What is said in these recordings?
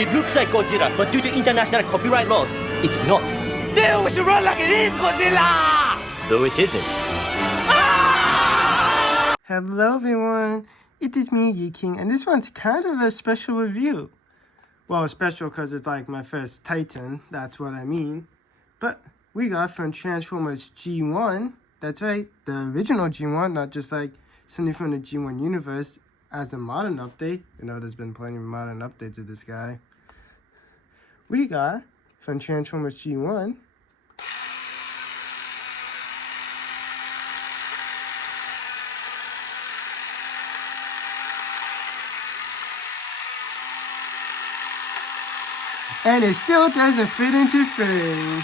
It looks like Godzilla, but due to international copyright laws, it's not. Still, we should run like it is Godzilla! Though it isn't. Ah! Hello everyone, it is me, Yi King, and this one's kind of a special review. Well, special because it's like my first Titan, that's what I mean. But we got from Transformers G1, that's right, the original G1, not just like something from the G1 universe as a modern update. You know, there's been plenty of modern updates of this guy. We got from Transformers G1 and it still doesn't fit into frame.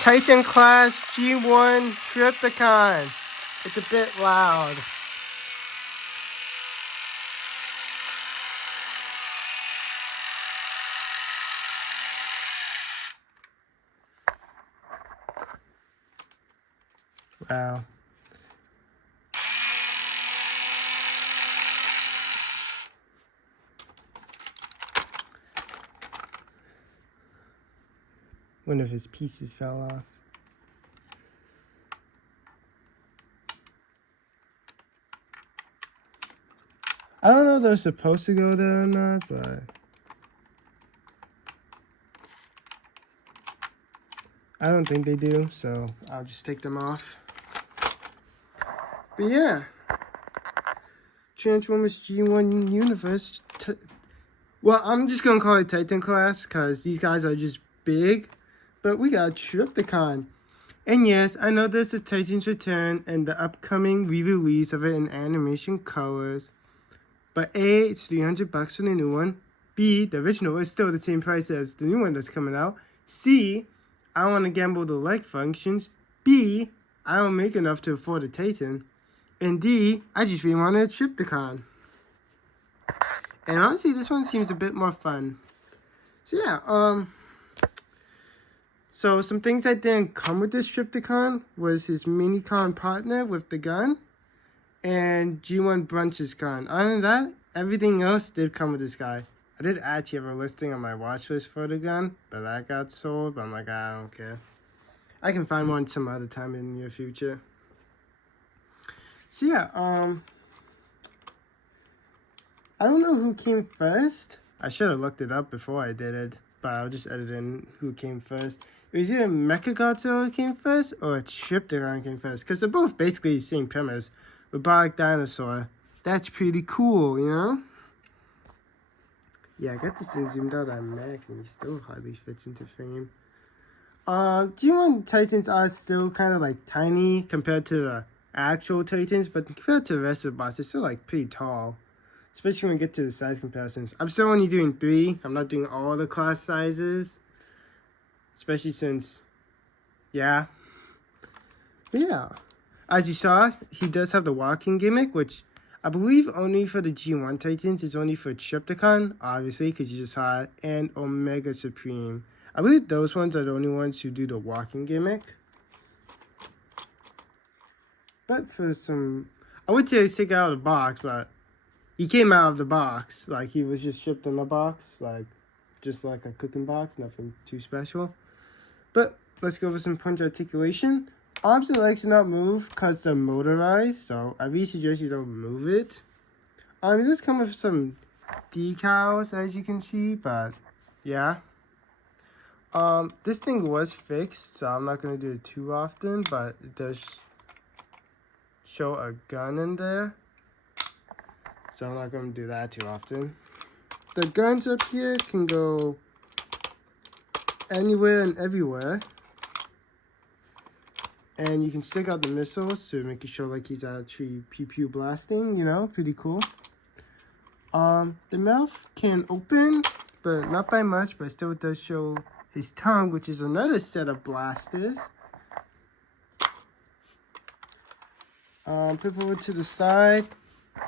Titan class G1 Trypticon. It's a bit loud. Wow. One of his pieces fell off. I don't know if they're supposed to go there or not, but I don't think they do, so I'll just take them off. But yeah, Transformers G1 Universe. Well, I'm just gonna call it Titan class because these guys are just big. But we got Trypticon. And yes, I know there's a Titan's Return and the upcoming re-release of it in animation colors. But A, it's $300 for the new one. B, the original is still the same price as the new one that's coming out. C, I want to gamble the leg functions. B, I don't make enough to afford a Titan. And D, I just really wanted a Trypticon. And honestly, this one seems a bit more fun. So yeah, so some things that didn't come with this Trypticon was his Minicon partner with the gun and G1 Brunch's gun. Other than that, everything else did come with this guy. I did actually have a listing on my watch list for the gun, but that got sold. But I'm like, I don't care. I can find one some other time in the near future. So yeah, I don't know who came first. I should have looked it up before I did it, but I'll just edit in who came first. It was either Mechagodzilla came first or Trypticon came first, because they're both basically the same premise. Robotic dinosaur. That's pretty cool, you know? Yeah, I got this thing zoomed out on max and it still hardly fits into frame. G1 Titans are still kind of like tiny compared to the actual Titans, but compared to the rest of the boss, they're still like pretty tall. Especially when we get to the size comparisons. I'm still only doing 3. I'm not doing all the class sizes. Especially since, yeah. But yeah. As you saw, he does have the walking gimmick, which I believe only for the G1 Titans is only for Trypticon, obviously, because you just saw it, and Omega Supreme. I believe those ones are the only ones who do the walking gimmick. But for some, I would say stick out of the box, but he came out of the box, like he was just shipped in the box, like just like a cooking box, nothing too special. But let's go over some point articulation. Arms and legs do not move because they're motorized, so I really suggest you don't move it. It does come with some decals, as you can see, but yeah. This thing was fixed, so I'm not going to do it too often, but it does show a gun in there. So I'm not going to do that too often. The guns up here can go anywhere and everywhere. And you can stick out the missiles to make it show like he's actually pew-pew blasting, you know, pretty cool. The mouth can open, but not by much, but still does show his tongue, which is another set of blasters. Pivot to the side.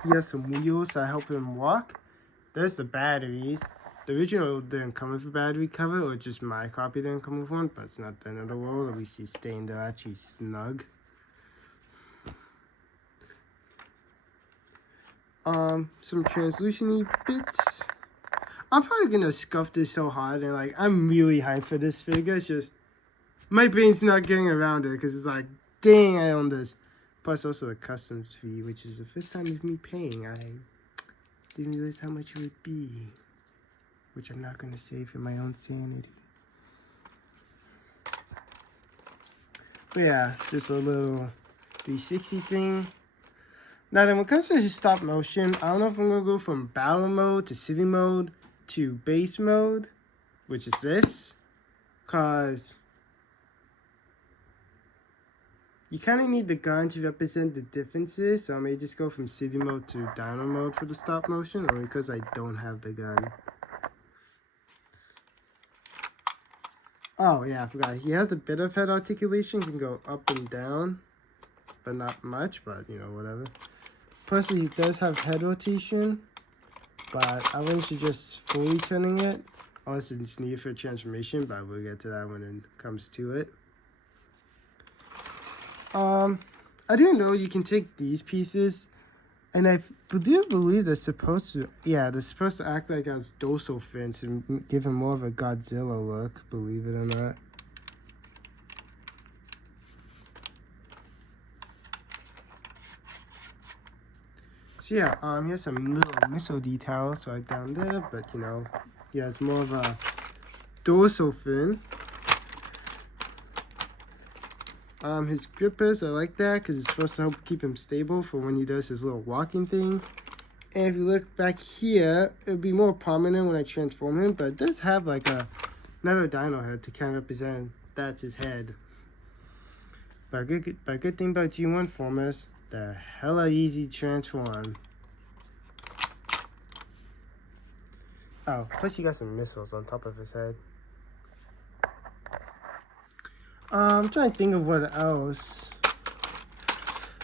He has some wheels that help him walk. There's the batteries. The original didn't come with a battery cover, or just my copy didn't come with one, but it's not the end of the world. At least he's staying there actually snug. Some translucent bits. I'm probably gonna scuff this so hard, and like I'm really hyped for this figure. It's just my brain's not getting around it because it's like, dang, I own this. Plus also the customs fee, which is the first time of me paying. I didn't realize how much it would be, which I'm not gonna say for my own sanity. But yeah, just a little 360 thing. Now then, when it comes to stop motion, I don't know if I'm gonna go from battle mode to city mode to base mode, which is this, cause you kind of need the gun to represent the differences. So I may just go from city mode to dino mode for the stop motion, only because I don't have the gun. Oh yeah, I forgot. He has a bit of head articulation. He can go up and down, but not much. But you know, whatever. Plus, he does have head rotation, but I wouldn't suggest fully turning it, unless it's needed for transformation, but we'll get to that when it comes to it. I didn't know you can take these pieces, and I do believe they're supposed to, they're supposed to act like as dorsal fins and give him more of a Godzilla look, believe it or not. So yeah, he has some little missile details right down there, but you know, he has more of a dorsal fin. His grippers, I like that because it's supposed to help keep him stable for when he does his little walking thing. And if you look back here, it'll be more prominent when I transform him, but it does have like another dino head to kind of represent that's his head. But good thing about G1 formers, they're hella easy to transform. Oh, plus you got some missiles on top of his head. I'm trying to think of what else.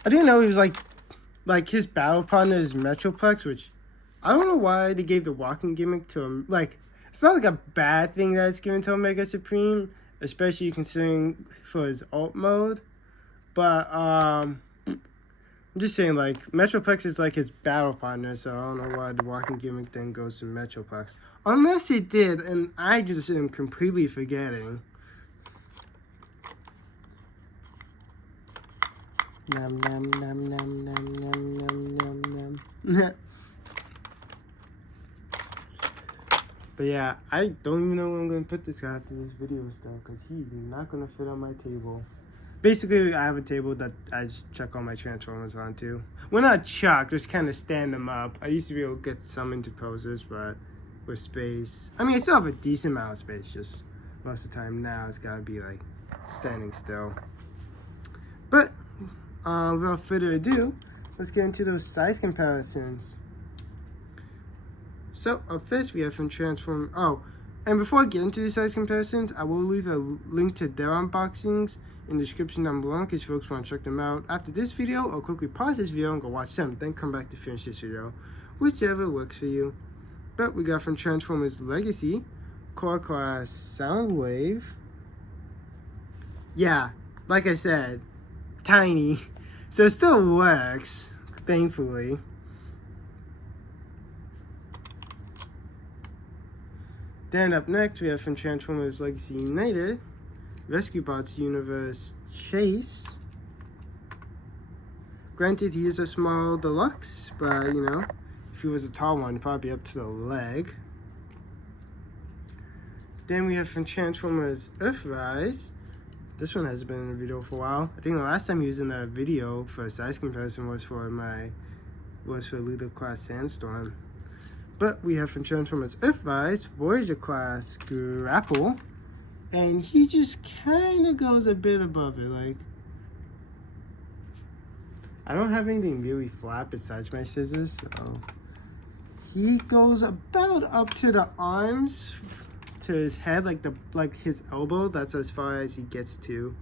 I didn't know he was like his battle partner is Metroplex, which I don't know why they gave the walking gimmick to him. Like, it's not like a bad thing that it's given to Omega Supreme, especially considering for his alt mode. But I'm just saying, like, Metroplex is like his battle partner, so I don't know why the walking gimmick then goes to Metroplex. Unless it did, and I just am completely forgetting. Nom nom nom nom nom nom nom nom nom. But yeah, I don't even know where I'm gonna put this guy after this video stuff, because he's not gonna fit on my table. Basically, I have a table that I just chuck all my Transformers onto. Well, not chuck, just kind of stand them up. I used to be able to get some into poses, but with space. I mean, I still have a decent amount of space, just most of the time now it's gotta be like standing still. But without further ado, let's get into those size comparisons. So up first we have from Transform. Oh, and before I get into the size comparisons, I will leave a link to their unboxings in the description down below in case folks want to check them out. After this video, I'll quickly pause this video and go watch them, then come back to finish this video, whichever works for you. But we got from Transformers Legacy, Core Class Soundwave. Yeah, like I said, tiny, so it still works, thankfully. Then up next we have from Transformers Legacy United, Rescue Bots Universe Chase. Granted, he is a small deluxe, but you know, if he was a tall one, he'd probably be up to the leg. Then we have from Transformers Earthrise. This one has been in a video for a while. I think the last time he was in a video for a size comparison was for Leader Class Sandstorm. But we have from Transformers Earthrise, Voyager Class Grapple, and he just kind of goes a bit above it. Like, I don't have anything really flat besides my scissors, so he goes about up to the arms. To his head, like his elbow. That's as far as he gets to.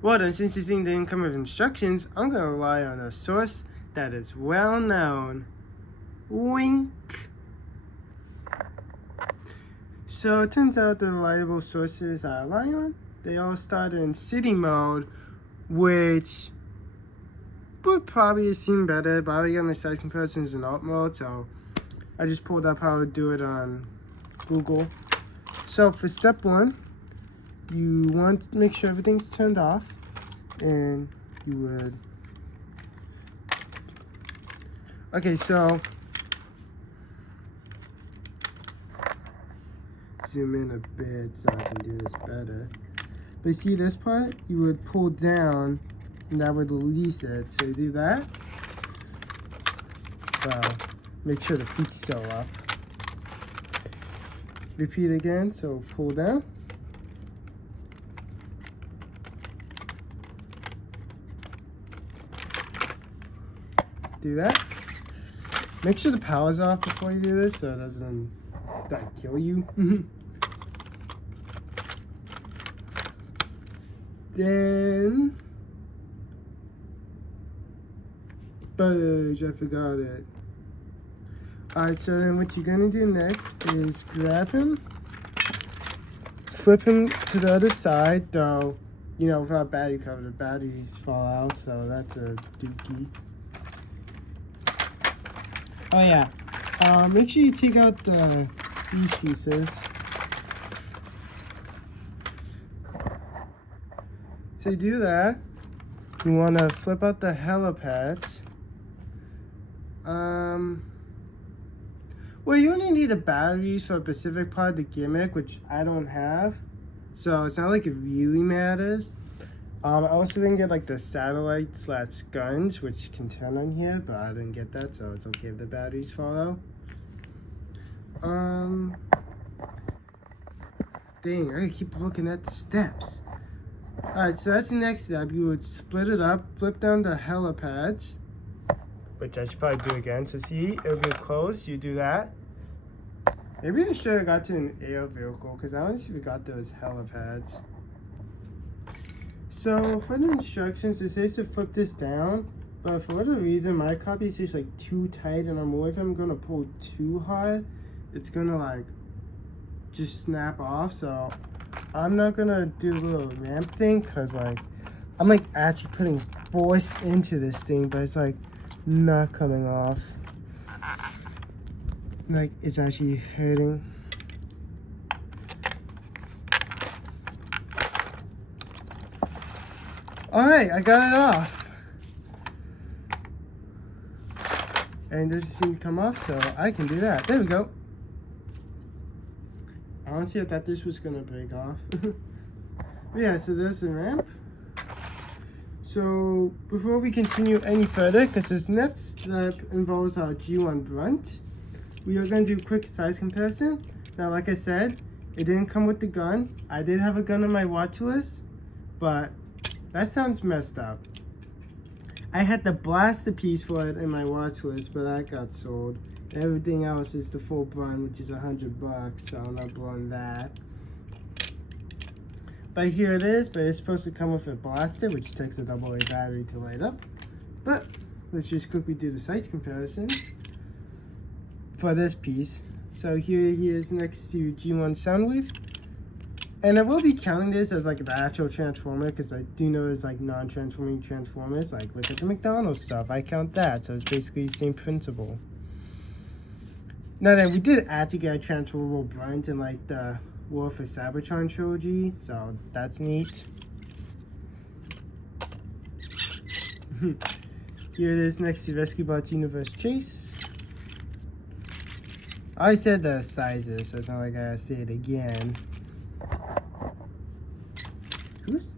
Well then, since this thing didn't come with instructions, I'm gonna rely on a source that is well known. Wink. So it turns out the reliable sources I rely on, they all start in city mode, which would probably seem better, but I got my size comparisons in alt mode, so I just pulled up how I would do it on Google. So for step 1, you want to make sure everything's turned off, and you would. Okay, so zoom in a bit so I can do this better. But see this part? You would pull down and that would release it. So you do that. Well, make sure the feet's still up. Repeat again, so pull down. Do that. Make sure the power's off before you do this so it doesn't kill you. Then, budge, I forgot it. Alright, so then what you're gonna do next is grab him, flip him to the other side, though, you know, without battery cover, the batteries fall out, so that's a dookie. Oh yeah, make sure you take out these pieces. So you do that. You want to flip out the helipads. Well, you only need the batteries for a specific part of the gimmick, which I don't have. So it's not like it really matters. I also didn't get like the satellite/guns, which can turn on here, but I didn't get that, so it's okay if the batteries fall out. Dang, I gotta keep looking at the steps. Alright, so that's the next step. You would split it up, flip down the helipads, which I should probably do again. So see, it'll be close, you do that. Maybe I should have got to an air vehicle, because I honestly forgot those helipads. So for the instructions, it says to flip this down, but for whatever reason, my copy is just like too tight, and I'm worried if I'm gonna pull too hard, it's gonna like just snap off. So I'm not gonna do a little ramp thing, cause like I'm like actually putting force into this thing, but it's like not coming off. Like it's actually hurting. Alright, I got it off. And it doesn't seem to come off, so I can do that. There we go. Honestly, I thought this was gonna break off. But yeah, so there's the ramp. So before we continue any further, because this next step involves our G1 Brunt, we are gonna do a quick size comparison. Now, like I said, it didn't come with the gun. I did have a gun on my watch list, but that sounds messed up. I had the blaster piece for it in my watch list, but that got sold. Everything else is the full Brunt, which is $100, so I'm not blowing that. But here it is, but it's supposed to come with a blaster, which takes a AA battery to light up. But let's just quickly do the size comparisons for this piece. So here he is next to G1 Soundwave. And I will be counting this as like the actual transformer, because I do know there's like non-transforming transformers. Like look at the McDonald's stuff, I count that, so it's basically the same principle. Now then, we did actually get a transformable Brunt in like the War for Cybertron trilogy, so that's neat. Here it is next to Rescue Bots Universe Chase. I said the sizes, so it's not like I gotta say it again. Who's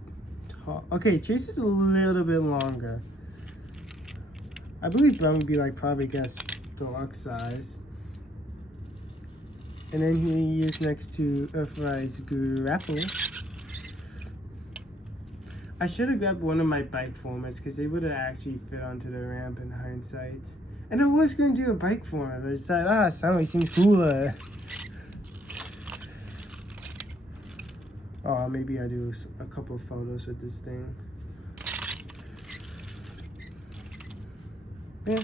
tall? Okay, Chase is a little bit longer. I believe Brunt would be like probably guess deluxe size. And then here he is next to Earthrise Grapple. I should have grabbed one of my bike formers because they would have actually fit onto the ramp in hindsight. And I was going to do a bike former, but I decided, Soundwave seems cooler. Oh, maybe I do a couple of photos with this thing. Yeah,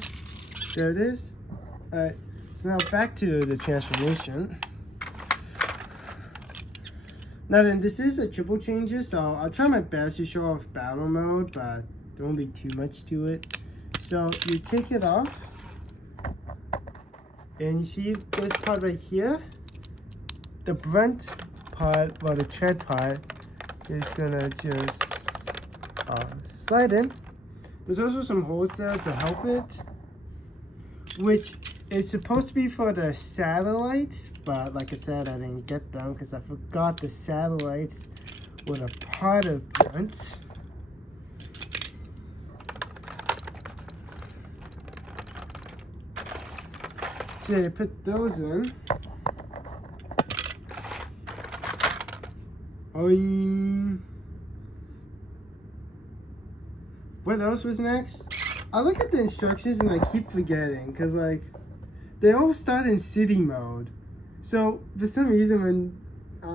there it is. Alright, so now back to the transformation. Now then, this is a triple changer, so I'll try my best to show off battle mode, but there won't be too much to it. So you take it off, and you see this part right here? The brunt part, well, the tread part, is gonna just slide in. There's also some holes there to help it, which is supposed to be for the satellites, but like I said, I didn't get them because I forgot the satellites were a part of brunt. So you put those in. What else was next? I look at the instructions and I keep forgetting because like they all start in city mode. So for some reason when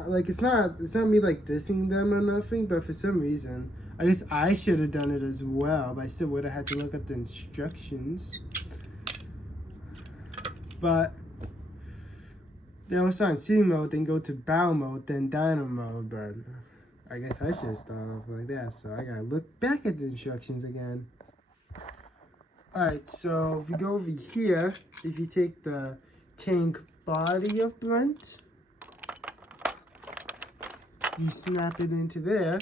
like it's not me like dissing them or nothing, but for some reason I guess I should have done it as well, but I still would have had to look at the instructions. But they all start in city mode, then go to battle mode, then dino mode, but I guess I should have started off like that, so I gotta look back at the instructions again. Alright, so if you go over here, if you take the tank body of brunt, you snap it into there,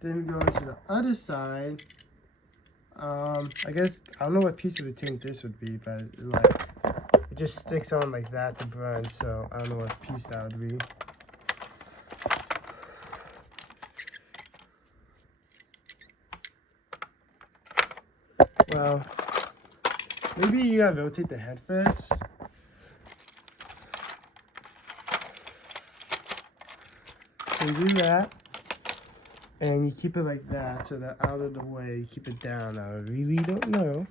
then we go into the other side. I guess, I don't know what piece of the tank this would be, but like, it just sticks on like that to brunt, so I don't know what piece that would be. Well, maybe you gotta rotate the head first. So you do that, and you keep it like that so that out of the way, you keep it down. I really don't know.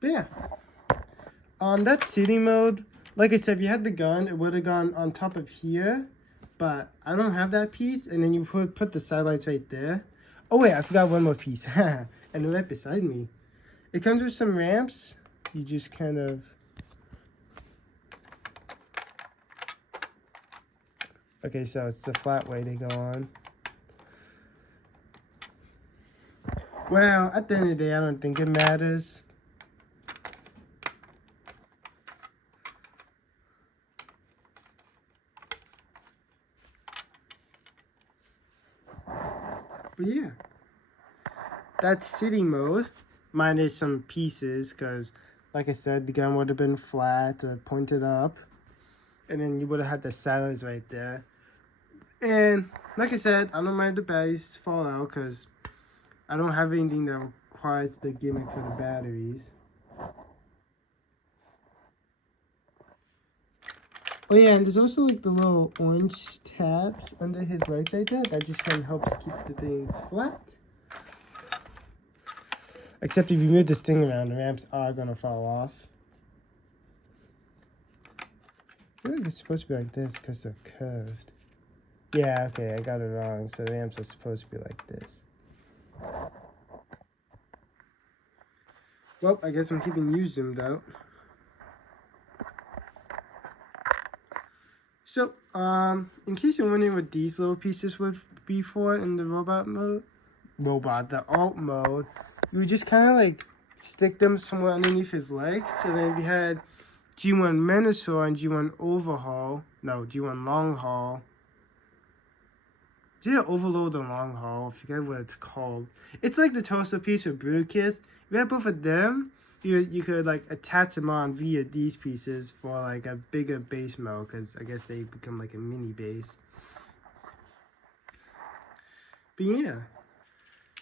But yeah, on that city mode, like I said, if you had the gun, it would have gone on top of here. But I don't have that piece, and then you put the satellites right there. Oh wait, I forgot one more piece. And they're right beside me. It comes with some ramps. You just kind of... Okay, so it's the flat way to go on. Well, at the end of the day, I don't think it matters. But yeah, that's city mode, minus some pieces, because like I said, the gun would have been flat or pointed up, and then you would have had the satellites right there. And like I said, I don't mind the batteries fall out, because I don't have anything that requires the gimmick for the batteries. Oh yeah, and there's also like the little orange tabs under his legs like that. That just kind of helps keep the things flat. Except if you move this thing around, the ramps are gonna fall off. I feel like it's supposed to be like this because they're curved. Yeah, okay, I got it wrong. So the ramps are supposed to be like this. Well, I guess I'm keeping you zoomed out. So, in case you're wondering what these little pieces would be for in the the alt mode, you would just kind of like stick them somewhere underneath his legs. So then if you had G1 Menasor and G1 G1 Long Haul. Is it Overload or Long Haul? I forget what it's called. It's like the torso piece with Brewkiss. If you had both of them, you could like attach them on via these pieces for like a bigger base mode, because I guess they become like a mini base. But yeah,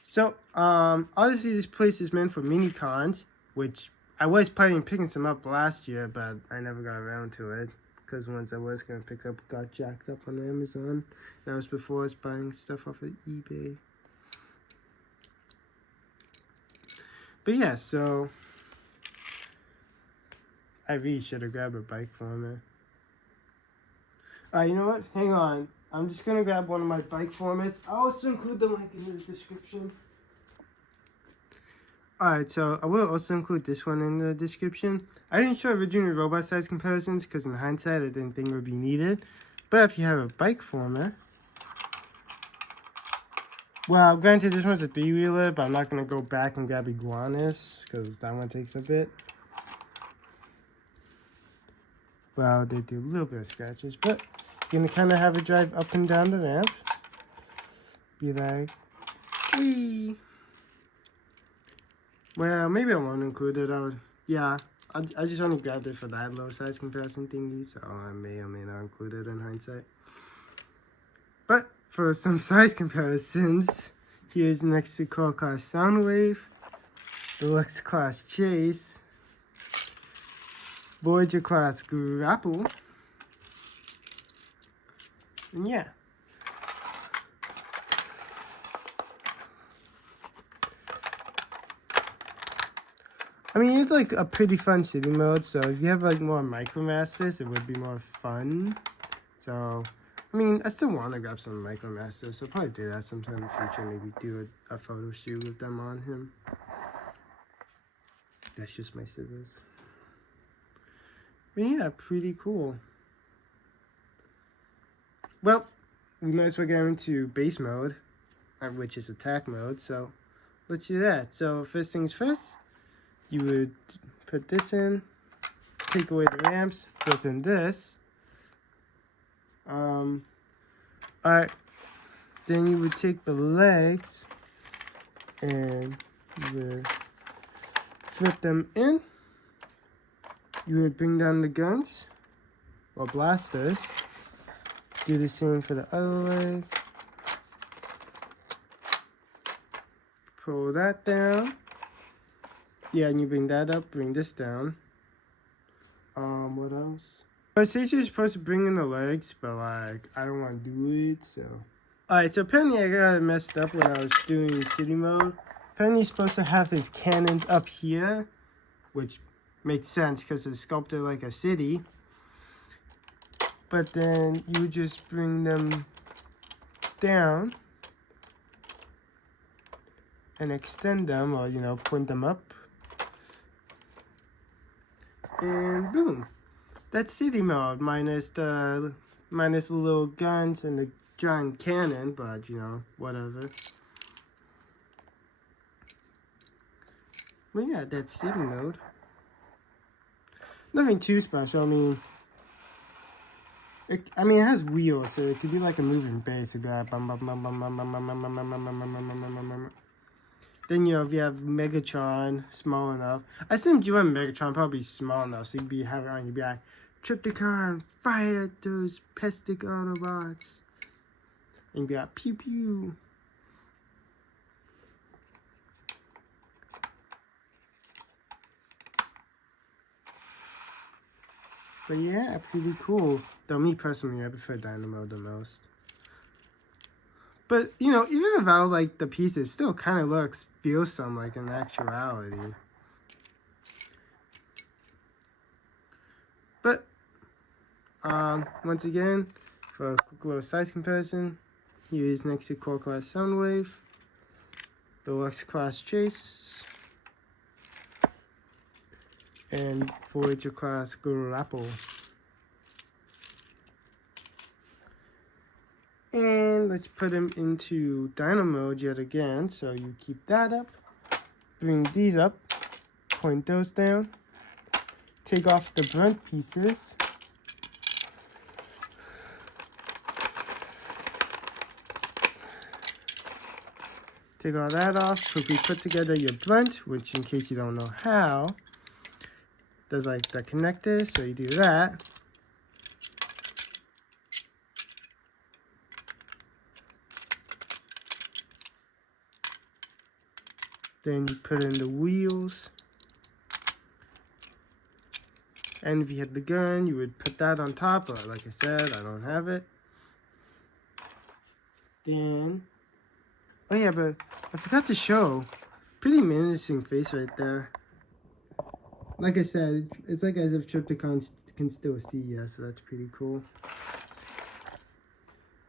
so obviously this place is meant for mini cons, which I was planning on picking some up last year, but I never got around to it, because ones I was gonna pick up got jacked up on Amazon. That was before I was buying stuff off of eBay. But yeah, so I really should have grabbed a bike formats. You know what? Hang on. I'm just going to grab one of my bike formats. I'll also include the link in the description. Alright, so I will also include this one in the description. I didn't show original robot size comparisons because in hindsight I didn't think it would be needed. But if you have a bike format, well, granted, this one's a 3-wheeler, but I'm not going to go back and grab iguanas, because that one takes a bit. Well, they do a little bit of scratches, but you're going to kind of have it drive up and down the ramp. Be like, wee. Well, maybe I won't include it. I just only grabbed it for that low size comparison thingy, so I may or may not include it in hindsight. But for some size comparisons, here's next to Core Class Soundwave, Deluxe Class Chase, Voyager Class Grapple, and yeah. I mean, it's like a pretty fun city mode, so if you have like more Micromasters, it would be more fun. So, I mean, I still want to grab some Micromasters, so I'll probably do that sometime in the future, maybe do a photo shoot with them on him. That's just my scissors. But yeah, pretty cool. Well, we might as well get into base mode, which is attack mode, so let's do that. So, first things first. You would put this in, take away the ramps, flip in this. Alright, then you would take the legs and you would flip them in. You would bring down the guns or blasters. Do the same for the other leg. Pull that down. Yeah, and you bring that up, bring this down. What else? It says you're supposed to bring in the legs, but like, I don't want to do it, so. Alright, so apparently I got it messed up when I was doing city mode. Apparently you're supposed to have his cannons up here, which makes sense because it's sculpted like a city. But then you would just bring them down and extend them, or, you know, point them up. And boom, that's city mode minus the little guns and the giant cannon, but you know, whatever. But yeah, that's city mode. Nothing too special. It has wheels, so it could be like a moving base. It'd be like bum, bum, bum, bum, bum, bum, bum, bum, bum, bum, bum, bum, bum, bum, bum. Then, you know, if you have Megatron small enough, I assume you have Megatron probably small enough, so you'd be having on, you'd be like, Trypticon, fire at those pestic Autobots. And you'd be like, pew pew. But yeah, pretty cool. Though me personally, I prefer Dynamo the most. But, you know, even without, like, the pieces, it still kind of feels some, like, in actuality. But, once again, for a quick little size comparison, here is next to Core Class Soundwave, Deluxe Class Chase, and Voyager Class Grapple. And let's put them into Dino mode yet again. So you keep that up, bring these up, point those down, take off the brunt pieces, take all that off, quickly put together your brunt, which in case you don't know how, there's like the connectors, so you do that. Then you put in the wheels. And if you had the gun, you would put that on top, but like I said, I don't have it. Then, oh yeah, but I forgot to show, pretty menacing face right there. Like I said, it's like as if Trypticon can still see, yeah, so that's pretty cool.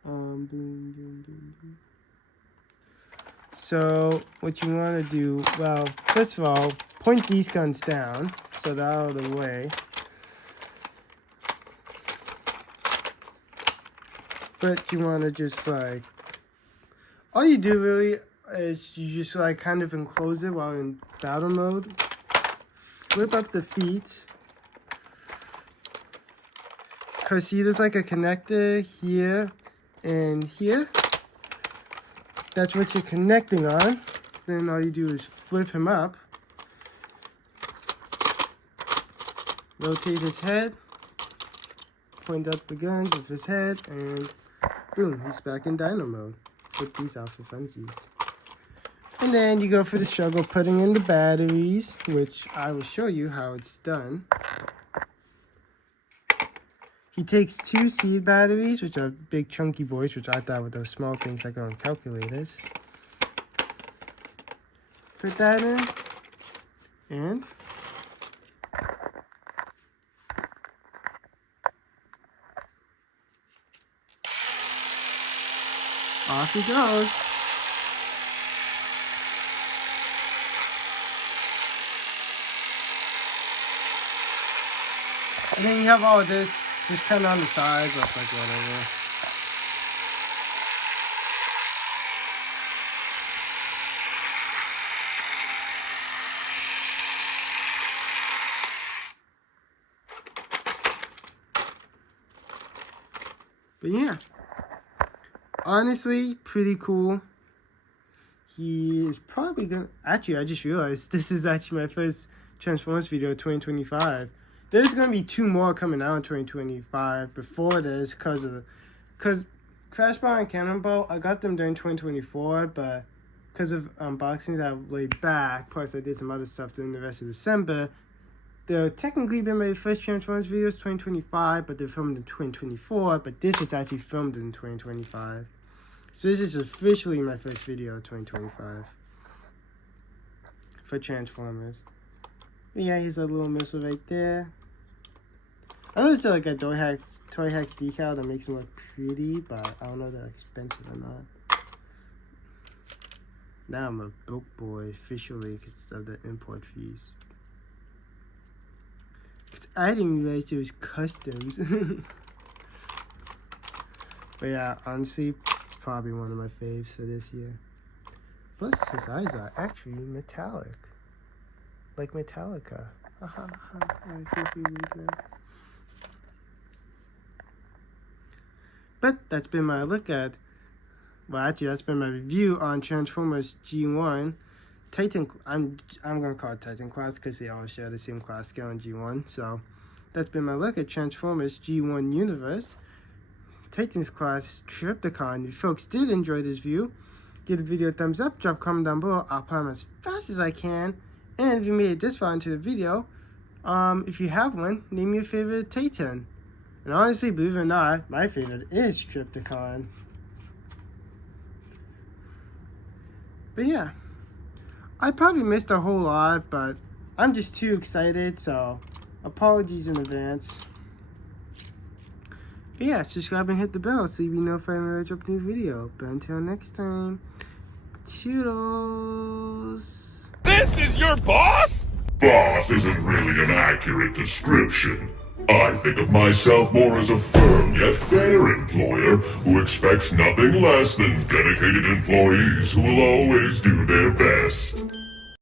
Boom, boom, boom, boom. So, what you want to do, well, first of all, point these guns down, so they're out of the way. But you want to just like, all you do really is you just like kind of enclose it while in battle mode. Flip up the feet. Cause see, there's like a connector here and here. That's what you're connecting on. Then all you do is flip him up. Rotate his head. Point up the guns with his head, and boom, he's back in dino mode. Put these out for funsies. And then you go for the struggle putting in the batteries, which I will show you how it's done. He takes 2 seed batteries, which are big chunky boys, which I thought were those small things that go on calculators. Put that in, and off he goes. And then you have all of this just kind of on the side, but like whatever. But yeah, honestly, pretty cool. He is probably gonna, actually, I just realized this is actually my first Transformers video 2025. There's gonna be 2 more coming out in 2025 before this, cause Crashball and Cannonball, I got them during 2024, but because of unboxings I laid back, plus I did some other stuff during the rest of December. They'll technically be my first Transformers videos 2025, but they're filmed in 2024, but this is actually filmed in 2025. So this is officially my first video of 2025 for Transformers. But yeah, here's a little missile right there. I know it's like a Toy Hacks decal that makes them look pretty, but I don't know if they're expensive or not. Now I'm a broke boy officially because of the import fees. Because I didn't realize there was customs. But yeah, honestly, probably one of my faves for this year. Plus, his eyes are actually metallic. Like Metallica. But that's been my look at, well actually that's been my review on Transformers G1. Titan, I'm gonna call it Titan class because they all share the same class scale in G1. So that's been my look at Transformers G1 Universe. Titan's class Trypticon. If you folks did enjoy this view, give the video a thumbs up, drop a comment down below. I'll apply them as fast as I can. And if you made it this far into the video, if you have one, name your favorite Titan. And honestly, believe it or not, my favorite is Trypticon. But yeah, I probably missed a whole lot, but I'm just too excited, so apologies in advance. But yeah, subscribe and hit the bell so you'll be notified when I drop a new video. But until next time, toodles! This is your boss? Boss isn't really an accurate description. I think of myself more as a firm yet fair employer who expects nothing less than dedicated employees who will always do their best.